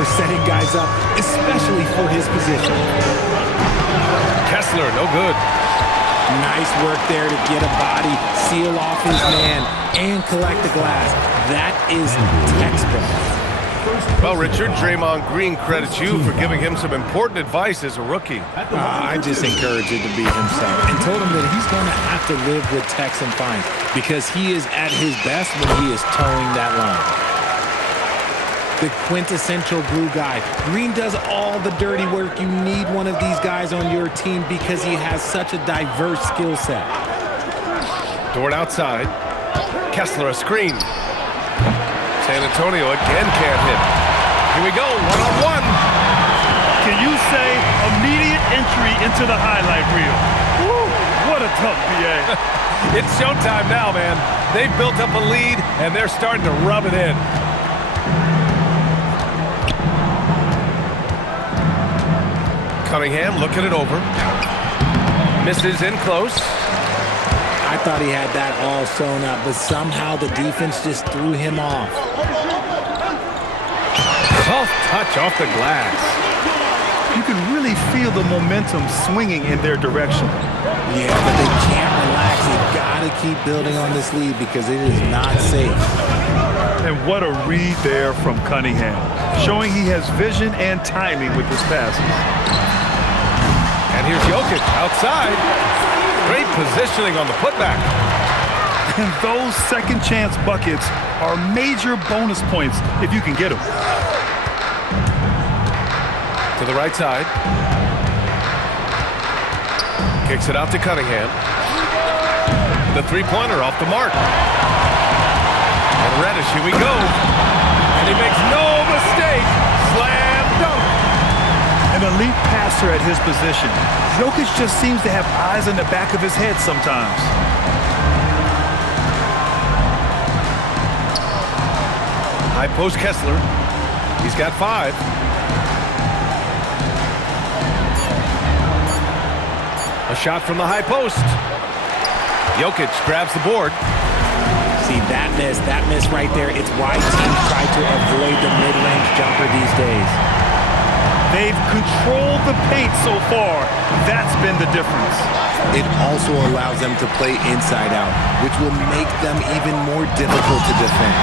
for setting guys up, especially for his position. Kessler, no good. Nice work there to get a body, seal off his man, and collect the glass. That is textbook. Well, Richard, Draymond Green credits you for giving him some important advice as a rookie. I just encouraged him to be himself and told him that he's going to have to live with Tex and fines because he is at his best when he is towing that line. The quintessential glue guy. Green does all the dirty work. You need one of these guys on your team because he has such a diverse skill set. Dort outside. Kessler a screen. San Antonio again can't hit. Here we go, one-on-one. Can you say immediate entry into the highlight reel? Woo, what a tough PA. It's showtime now, man. They've built up a lead, and they're starting to rub it in. Cunningham looking it over. Misses in close. I thought he had that all sewn up, but somehow the defense just threw him off. Soft touch off the glass. You can really feel the momentum swinging in their direction. Yeah, but they can't relax. They've got to keep building on this lead because it is not safe. And what a read there from Cunningham, showing he has vision and timing with his passes. And here's Jokic outside. Great positioning on the putback. And those second chance buckets are major bonus points if you can get them. To the right side. Kicks it out to Cunningham. The three-pointer off the mark. And Reddish, here we go. And he makes no mistake. Slam dunk. An elite passer at his position. Jokic just seems to have eyes in the back of his head sometimes. High post Kessler. He's got 5. A shot from the high post. Jokic grabs the board. See, that miss right there, it's why teams try to avoid the mid-range jumper these days. They've controlled the paint so far. That's been the difference. It also allows them to play inside out, which will make them even more difficult to defend.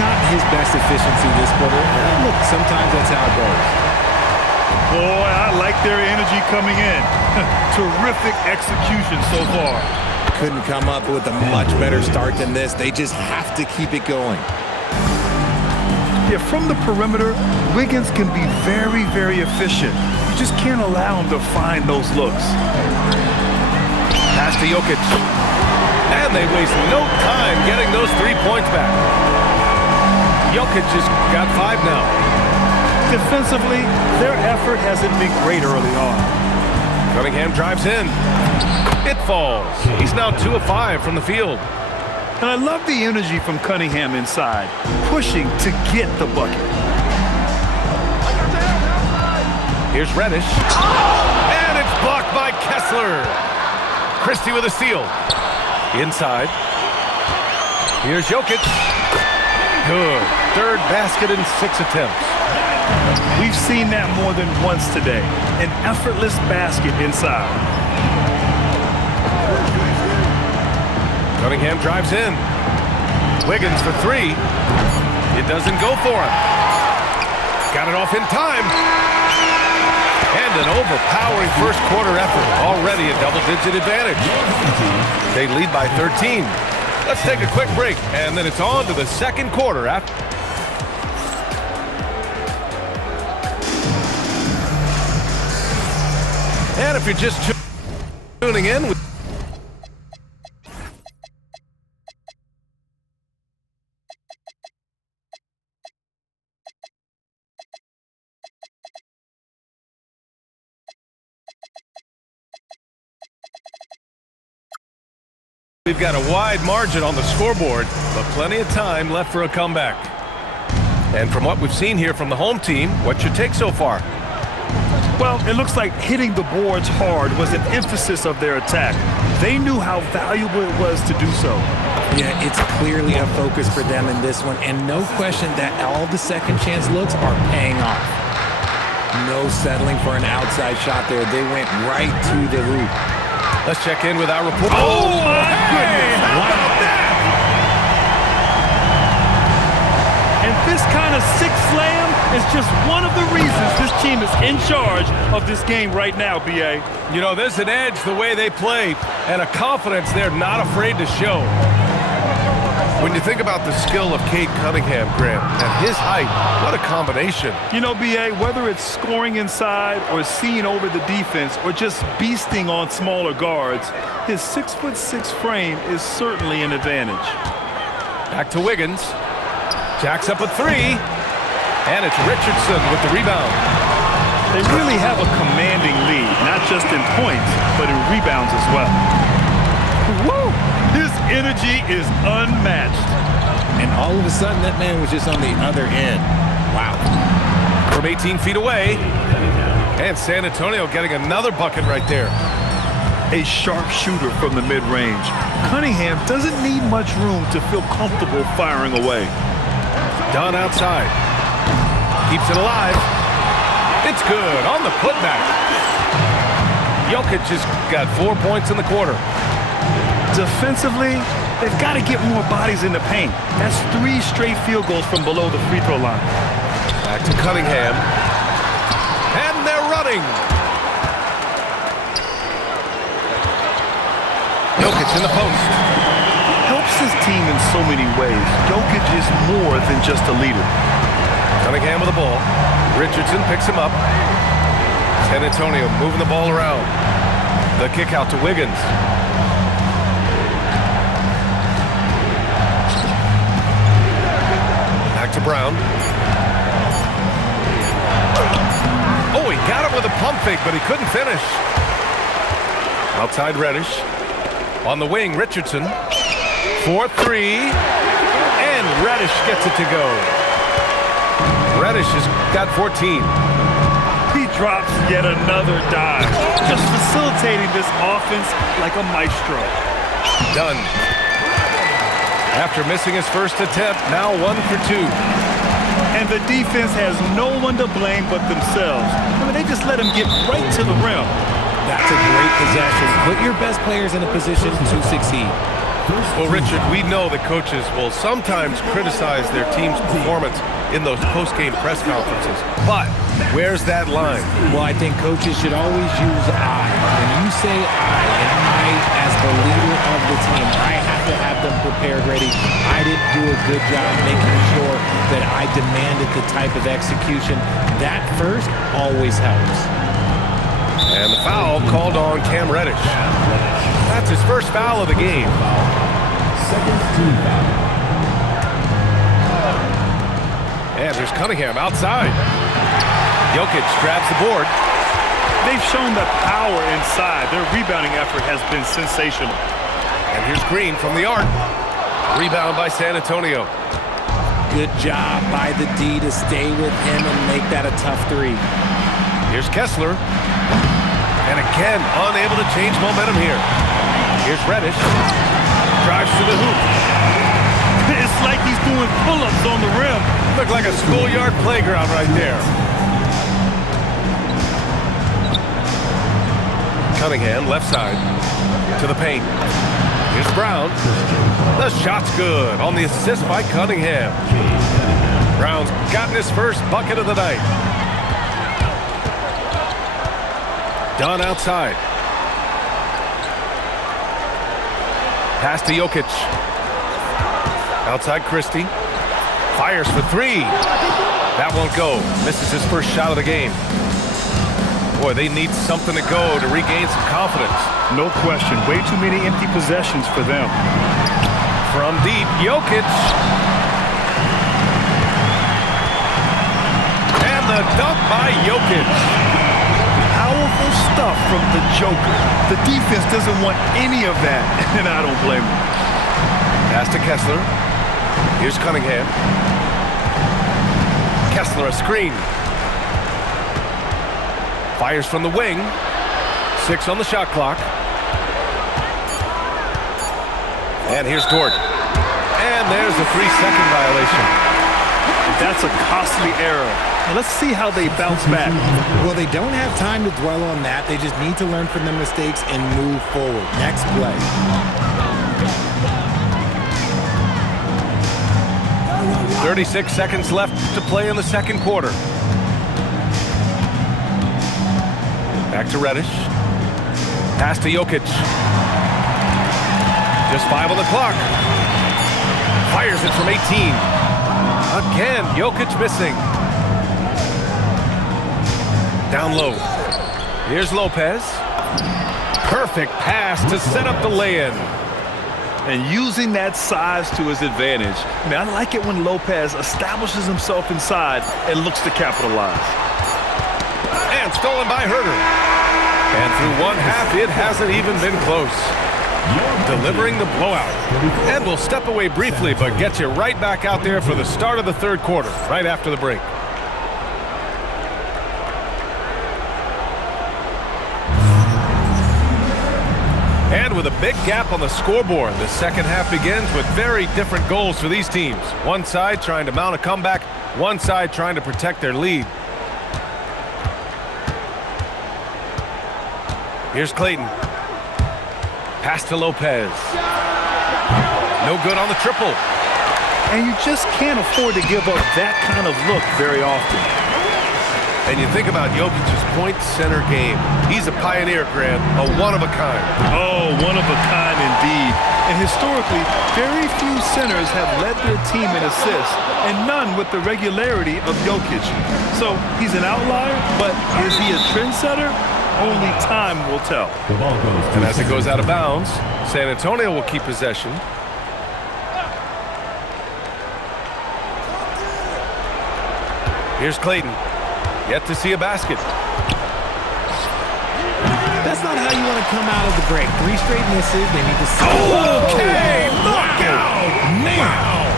Not his best efficiency this quarter. Look, sometimes that's how it goes. Boy, I like their energy coming in. Terrific execution so far. Couldn't come up with a much better start than this. They just have to keep it going. Yeah, from the perimeter, Wiggins can be very, very efficient. You just can't allow him to find those looks. Pass to Jokic. And they waste no time getting those 3 points back. Jokic just got 5 now. Defensively, their effort hasn't been great early on. Cunningham drives in. It falls. He's now 2 of 5 from the field. And I love the energy from Cunningham inside, pushing to get the bucket. Here's Reddish. And it's blocked by Kessler. Christie with a steal. Inside. Here's Jokic. Good. 3rd basket in 6 attempts. We've seen that more than once today. An effortless basket inside. Cunningham drives in. Wiggins for 3. It doesn't go for him. Got it off in time. And an overpowering first quarter effort. Already a double-digit advantage. They lead by 13. Let's take a quick break, and then it's on to the second quarter after. And if you're just tuning in, we've got a wide margin on the scoreboard, but plenty of time left for a comeback. And from what we've seen here from the home team, what's your take so far? Well, it looks like hitting the boards hard was an emphasis of their attack. They knew how valuable it was to do so. Yeah, it's clearly a focus for them in this one, and no question that all the second chance looks are paying off. No settling for an outside shot there. They went right to the hoop. Let's check in with our reporter. Oh, my goodness! How about that? And this kind of sick slam is just one of the reasons this team is in charge of this game right now, B.A. You know, there's an edge the way they play and a confidence they're not afraid to show. When you think about the skill of Cade Cunningham, Grant, and his height, what a combination. You know, B.A., whether it's scoring inside or seeing over the defense or just beasting on smaller guards, his 6'6" frame is certainly an advantage. Back to Wiggins. Jacks up a three. And it's Richardson with the rebound. They really have a commanding lead, not just in points, but in rebounds as well. Woo! His energy is unmatched. And all of a sudden, that man was just on the other end. Wow. From 18 feet away. And San Antonio getting another bucket right there. A sharp shooter from the mid-range. Cunningham doesn't need much room to feel comfortable firing away. Dunn outside. Keeps it alive. It's good on the putback. Jokic just got 4 points in the quarter. Defensively, they've got to get more bodies in the paint. That's 3 straight field goals from below the free throw line. Back to Cunningham. And they're running. Jokic in the post. Helps his team in so many ways. Jokic is more than just a leader. Cunningham with the ball. Richardson picks him up. San Antonio moving the ball around. The kick out to Wiggins. Back to Brown. Oh, he got him with a pump fake, but he couldn't finish. Outside Reddish. On the wing, Richardson. 4-3. And Reddish gets it to go. Reddish has got 14. He drops yet another dive, just facilitating this offense like a maestro. Done. After missing his first attempt, now 1 for 2. And the defense has no one to blame but themselves. I mean, they just let him get right to the rim. That's a great possession. Put your best players in a position to succeed. Well, Richard, we know that coaches will sometimes criticize their team's performance in those post-game press conferences. But where's that line? Well, I think coaches should always use I. When you say I, and I as the leader of the team, I have to have them prepared ready. I didn't do a good job making sure that I demanded the type of execution. That first always helps. And the foul called on Cam Reddish. That's his first foul of the game. Second team foul. And there's Cunningham outside. Jokic grabs the board. They've shown the power inside. Their rebounding effort has been sensational. And here's Green from the arc. Rebound by San Antonio. Good job by the D to stay with him and make that a tough three. Here's Kessler. And again, unable to change momentum here. Here's Reddish. Drives to the hoop. It's like he's doing pull-ups on the rim. Looked like a schoolyard playground right there. Cunningham, left side, to the paint. Here's Brown. The shot's good on the assist by Cunningham. Brown's gotten his first bucket of the night. Dunn outside. Pass to Jokic. Outside Christie. Fires for 3. That won't go. Misses his first shot of the game. Boy, they need something to go to regain some confidence. No question. Way too many empty possessions for them. From deep, Jokic. And the dunk by Jokic. Powerful stuff from the Joker. The defense doesn't want any of that, and I don't blame them. Pass to Kessler. Here's Cunningham. Kessler a screen. Fires from the wing. 6 on the shot clock. And here's Gordon. And there's a 3-second violation. That's a costly error. Now let's see how they bounce back. Well, they don't have time to dwell on that. They just need to learn from their mistakes and move forward. Next play. 36 seconds left to play in the second quarter. Back to Reddish. Pass to Jokic. Just 5 on the clock. Fires it from 18. Again, Jokic missing. Down low. Here's Lopez. Perfect pass to set up the lay-in. And using that size to his advantage. I mean, I like it when Lopez establishes himself inside and looks to capitalize. And stolen by Herter. And through one half, it hasn't even been close. Delivering the blowout. And we'll step away briefly, but get you right back out there for the start of the third quarter, right after the break. And with a big gap on the scoreboard, the second half begins with very different goals for these teams. One side trying to mount a comeback, one side trying to protect their lead. Here's Clayton. Pass to Lopez. No good on the triple. And you just can't afford to give up that kind of look very often. And you think about Jokic's point-center game. He's a pioneer, Grant, a one-of-a-kind. Oh, one of a kind indeed. And historically, very few centers have led their team in assists, and none with the regularity of Jokic. So he's an outlier, but is he a trendsetter? Only time will tell. The ball goes to And as it goes out of bounds, San Antonio will keep possession. Here's Clayton. Yet to see a basket. That's not how you want to come out of the break. 3 straight misses. They need to... Okay, look out! Wow!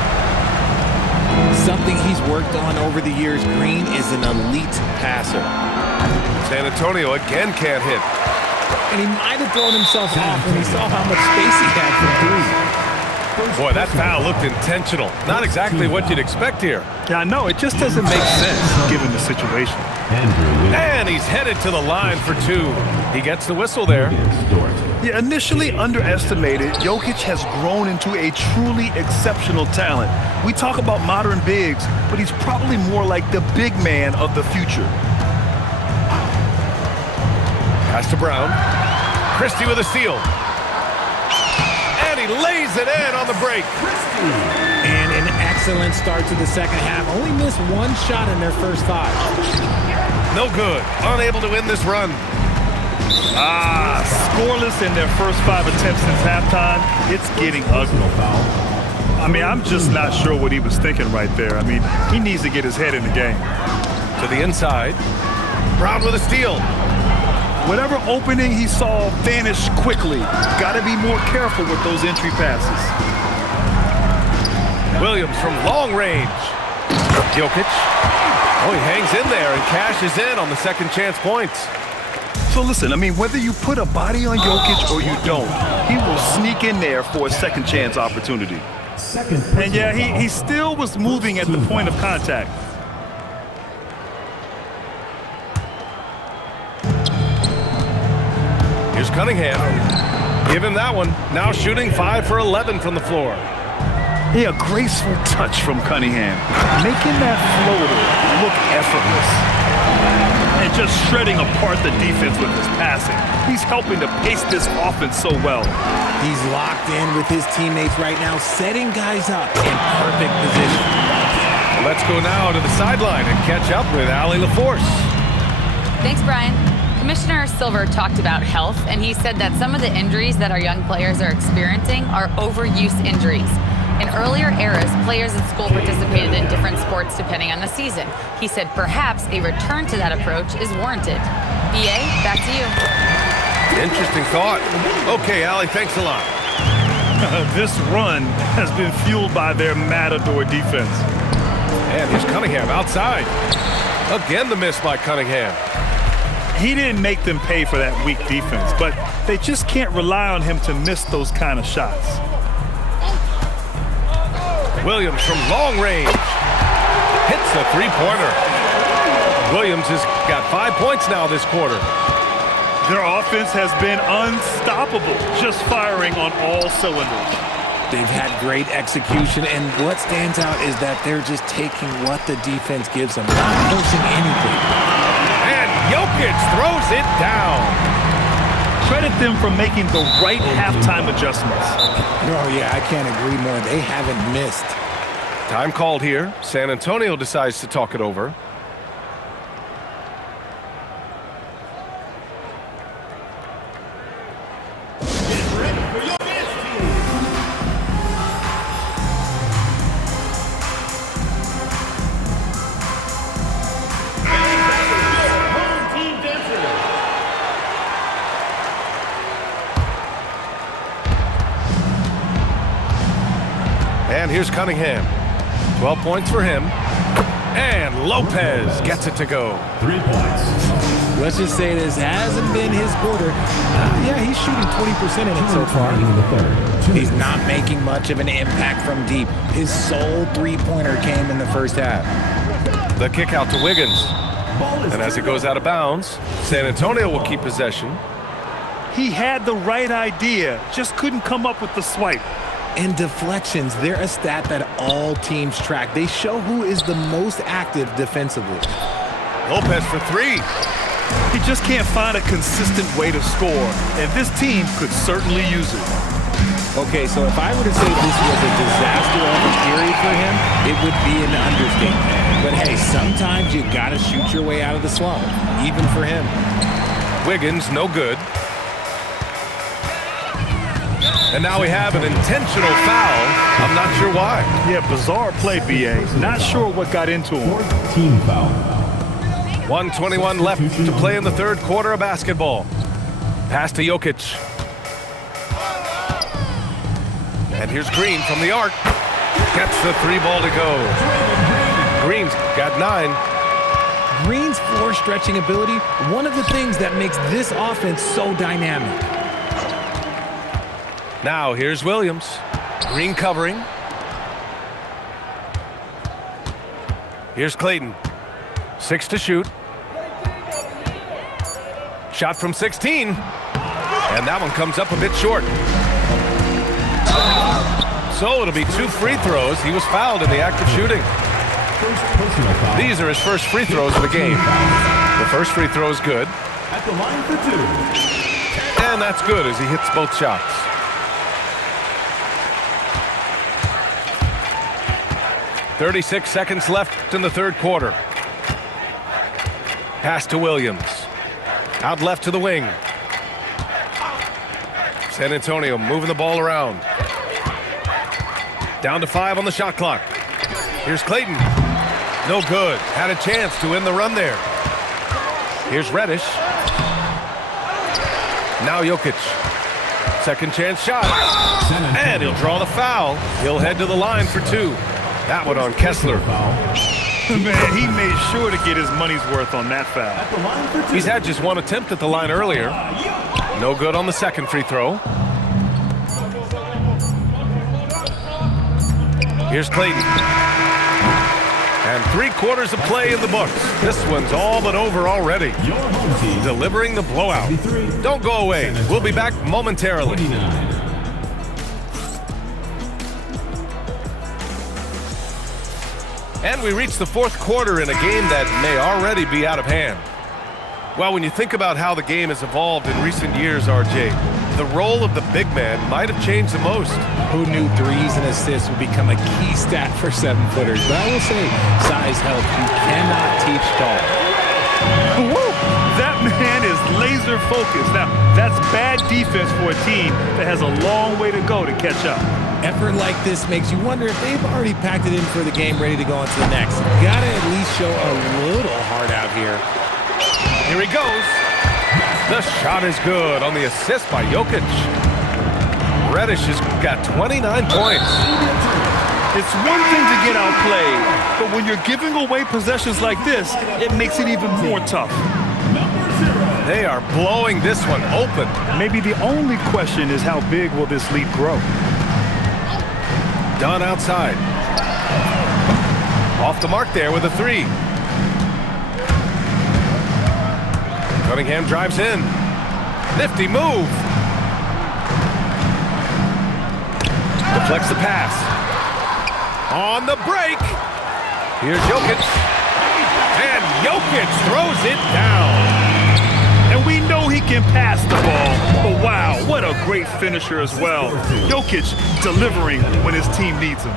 Something he's worked on over the years, Green, is an elite passer. San Antonio again can't hit. And he might have thrown himself off when he saw how much space he had for 3. Boy, that foul looked intentional. Not exactly what you'd expect here. Yeah, I know. It just doesn't make sense given the situation. And he's headed to the line for 2. He gets the whistle there. Yeah, initially underestimated, Jokic has grown into a truly exceptional talent. We talk about modern bigs, but he's probably more like the big man of the future. Pass to Brown. Christie with a steal. And he lays it in on the break. And an excellent start to the second half. Only missed 1 shot in their first 5. No good. Unable to win this run. Scoreless in their first 5 attempts since halftime. It's getting ugly. I mean, I'm just not sure what he was thinking right there. I mean, he needs to get his head in the game. To the inside. Brown with a steal. Whatever opening he saw vanished quickly. Got to be more careful with those entry passes. Williams from long range. Jokic. Oh, he hangs in there and cashes in on the second chance points. So listen, I mean, whether you put a body on Jokic or you don't, he will sneak in there for a second chance opportunity. And yeah, he still was moving at the point of contact. Here's Cunningham. Give him that one. Now shooting 5 for 11 from the floor. Yeah, a graceful touch from Cunningham, making that floater look effortless. And just shredding apart the defense with his passing. He's helping to pace this offense so well. He's locked in with his teammates right now, setting guys up in perfect position. Let's go now to the sideline and catch up with Allie LaForce. Thanks, Brian. Commissioner Silver talked about health, and he said that some of the injuries that our young players are experiencing are overuse injuries. In earlier eras, players in school participated in different sports depending on the season. He said perhaps a return to that approach is warranted. B.A., back to you. Interesting thought. Okay, Allie, thanks a lot. This run has been fueled by their matador defense. And here's Cunningham outside. Again, the miss by Cunningham. He didn't make them pay for that weak defense, but they just can't rely on him to miss those kind of shots. Williams from long range. Hits a three-pointer. Williams has got 5 points now this quarter. Their offense has been unstoppable, just firing on all cylinders. They've had great execution, and what stands out is that they're just taking what the defense gives them, not forcing anything. And Jokic throws it down. Credit them for making the right halftime adjustments. Oh, yeah, I can't agree more. They haven't missed. Time called here. San Antonio decides to talk it over. And here's Cunningham. 12 points for him. And Lopez gets it to go. 3 points. Let's just say this hasn't been his quarter. Yeah, he's shooting 20% in it so far. In the third. He's not making much of an impact from deep. His sole three-pointer came in the first half. The kick out to Wiggins. And as it goes out of bounds, San Antonio will keep possession. He had the right idea, just couldn't come up with the swipe. And deflections, they're a stat that all teams track. They show who is the most active defensively. Lopez for three. He just can't find a consistent way to score, and this team could certainly use it. Okay, so if I were to say this was a disaster of a period for him, it would be an understatement. But hey, sometimes you gotta shoot your way out of the slump, even for him. Wiggins, no good. And now we have an intentional foul. I'm not sure why. Yeah, bizarre play, B.A. Not sure what got into him. Fourth team foul. 1:21 left to play in the third quarter of basketball. Pass to Jokic. And here's Green from the arc. Gets the three ball to go. Green's got 9. Green's floor stretching ability, one of the things that makes this offense so dynamic. Now here's Williams. Green covering. Here's Clayton. 6 to shoot. Shot from 16. And that one comes up a bit short. So it'll be 2 free throws. He was fouled in the act of shooting. First personal foul. These are his first free throws of the game. The first free throw is good. At the line for 2. And that's good as he hits both shots. 36 seconds left in the third quarter. Pass to Williams. Out left to the wing. San Antonio moving the ball around. Down to 5 on the shot clock. Here's Clayton. No good. Had a chance to end the run there. Here's Reddish. Now Jokic. Second chance shot. And he'll draw the foul. He'll head to the line for 2. That one on Kessler. Man, he made sure to get his money's worth on that foul. At the line for 2. He's had just one attempt at the line earlier. No good on the second free throw. Here's Clayton. And 3 quarters of play in the books. This one's all but over already. Your home team. Delivering the blowout. 73. Don't go away. We'll be back momentarily. 29. And we reach the fourth quarter in a game that may already be out of hand. Well, when you think about how the game has evolved in recent years, RJ, the role of the big man might have changed the most. Who knew threes and assists would become a key stat for 7-footers? But I will say, size helps. You cannot teach tall. Woo! That man is laser focused. Now, that's bad defense for a team that has a long way to go to catch up. Effort like this makes you wonder if they've already packed it in for the game, ready to go on to the next. Gotta at least show a little heart out here. Here he goes. The shot is good on the assist by Jokic. Reddish has got 29 points. It's one thing to get outplayed, but when you're giving away possessions like this, it makes it even more tough. They are blowing this one open. Maybe the only question is how big will this lead grow? Dunn outside. Off the mark there with a three. Cunningham drives in. Nifty move. Deflects the pass. On the break. Here's Jokic. And Jokic throws it down. And we know he can pass the ball, but wow, what a great finisher as well. Jokic delivering when his team needs him.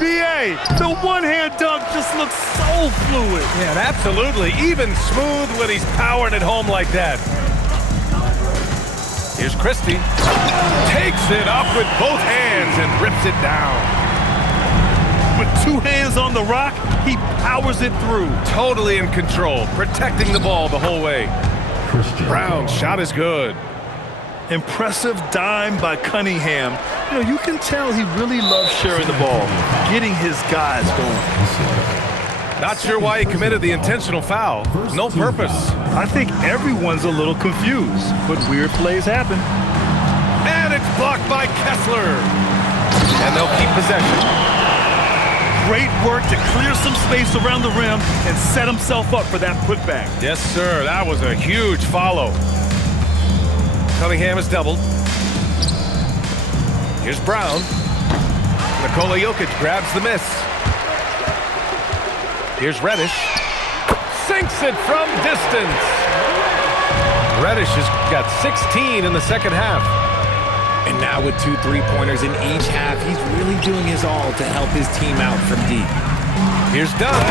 B.A., the one-hand dunk just looks so fluid. Yeah, absolutely. Even smooth when he's powering it home like that. Here's Christie. Takes it up with both hands and rips it down. With two hands on the rock, he powers it through. Totally in control, protecting the ball the whole way. Brown's shot is good. Impressive dime by Cunningham. You know, you can tell he really loves sharing the ball, getting his guys going. Not sure why he committed the intentional foul. No purpose. I think everyone's a little confused, but weird plays happen. And it's blocked by Kessler. And they'll keep possession. Great work to clear some space around the rim and set himself up for that putback. Yes, sir. That was a huge follow. Cunningham is doubled. Here's Brown. Nikola Jokic grabs the miss. Here's Reddish. Sinks it from distance. Reddish has got 16 in the second half. And now with 2 3-pointers in each half, he's really doing his all to help his team out from deep. Here's Dunn.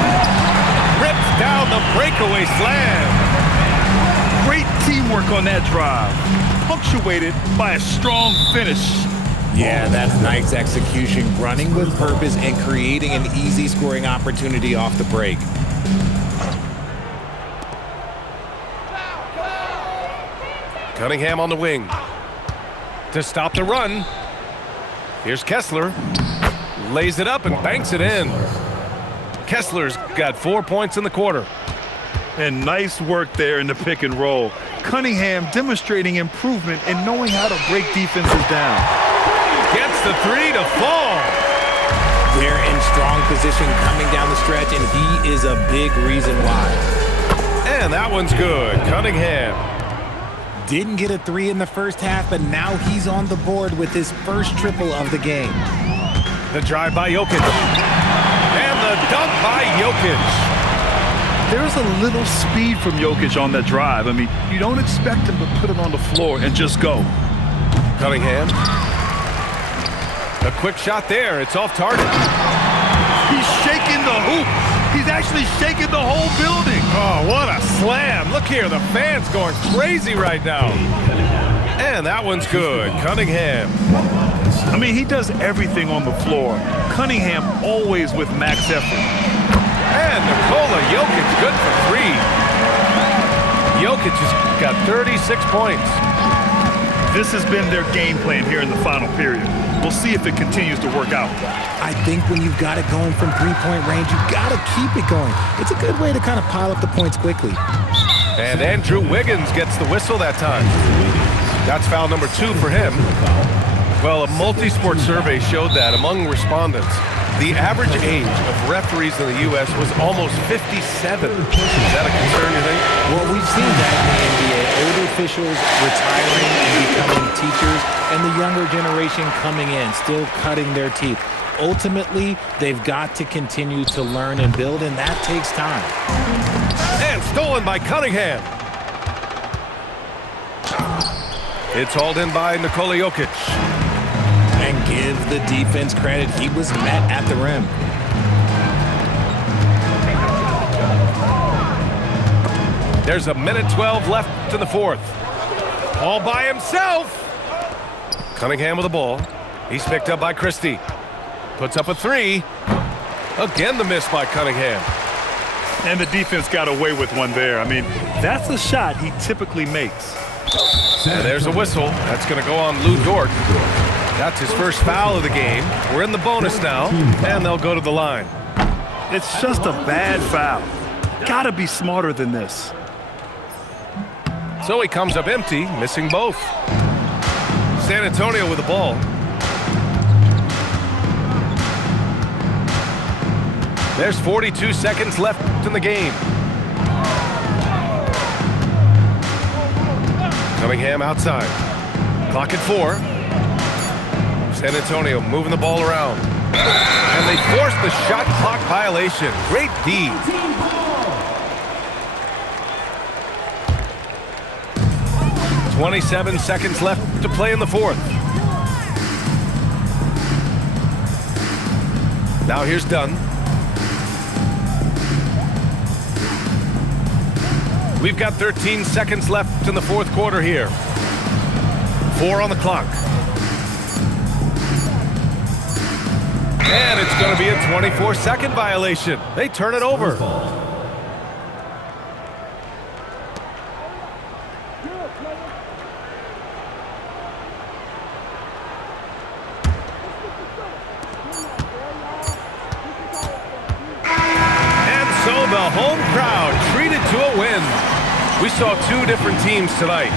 Rips down the breakaway slam. Great teamwork on that drive, punctuated by a strong finish. Yeah, that's nice execution, running with purpose and creating an easy scoring opportunity off the break. Cunningham on the wing. To stop the run. Here's Kessler. Lays it up and banks it in. Kessler's got 4 points in the quarter. And nice work there in the pick and roll. Cunningham demonstrating improvement in knowing how to break defenses down. Gets the three to fall. They're in strong position coming down the stretch, and he is a big reason why. And that one's good. Cunningham. Didn't get a 3 in the first half, but now he's on the board with his first triple of the game. The drive by Jokic. And the dunk by Jokic. There's a little speed from Jokic on that drive. I mean, you don't expect him to put it on the floor and just go. Cunningham. A quick shot there. It's off target. He's shaking the hoop. He's actually shaking the whole building. Oh, what a slam. Look here. The fans going crazy right now. And that one's good. Cunningham. I mean, he does everything on the floor. Cunningham always with max effort. And Nikola Jokic good for 3. Jokic has got 36 points. This has been their game plan here in the final period. We'll see if it continues to work out. I think when you've got it going from 3-point range, you've got to keep it going. It's a good way to kind of pile up the points quickly. And Andrew Wiggins gets the whistle that time. That's foul number 2 for him. Well, a multi-sport survey showed that among respondents, the average age of referees in the U.S. was almost 57. Is that a concern, you think? Well, we've seen that in the NBA. Older officials retiring and becoming teachers, and the younger generation coming in, still cutting their teeth. Ultimately, they've got to continue to learn and build, and that takes time. And stolen by Cunningham. It's hauled in by Nikola Jokic. And give the defense credit. He was met at the rim. There's a minute 12 left in the fourth. All by himself. Cunningham with the ball. He's picked up by Christie. Puts up a 3. Again, the miss by Cunningham. And the defense got away with one there. I mean, that's a shot he typically makes. And there's a whistle. That's going to go on Lou Dort. That's his first foul of the game. We're in the bonus now, and they'll go to the line. It's just a bad foul. Gotta be smarter than this. So he comes up empty, missing both. San Antonio with the ball. There's 42 seconds left in the game. Cunningham outside. Clock at 4. San Antonio moving the ball around. And they forced the shot clock violation. Great D. Team ball. 27 seconds left to play in the fourth. Now here's Dunn. We've got 13 seconds left in the fourth quarter here. 4 on the clock. And it's going to be a 24-second violation. They turn it over. And so the home crowd treated to a win. We saw two different teams tonight.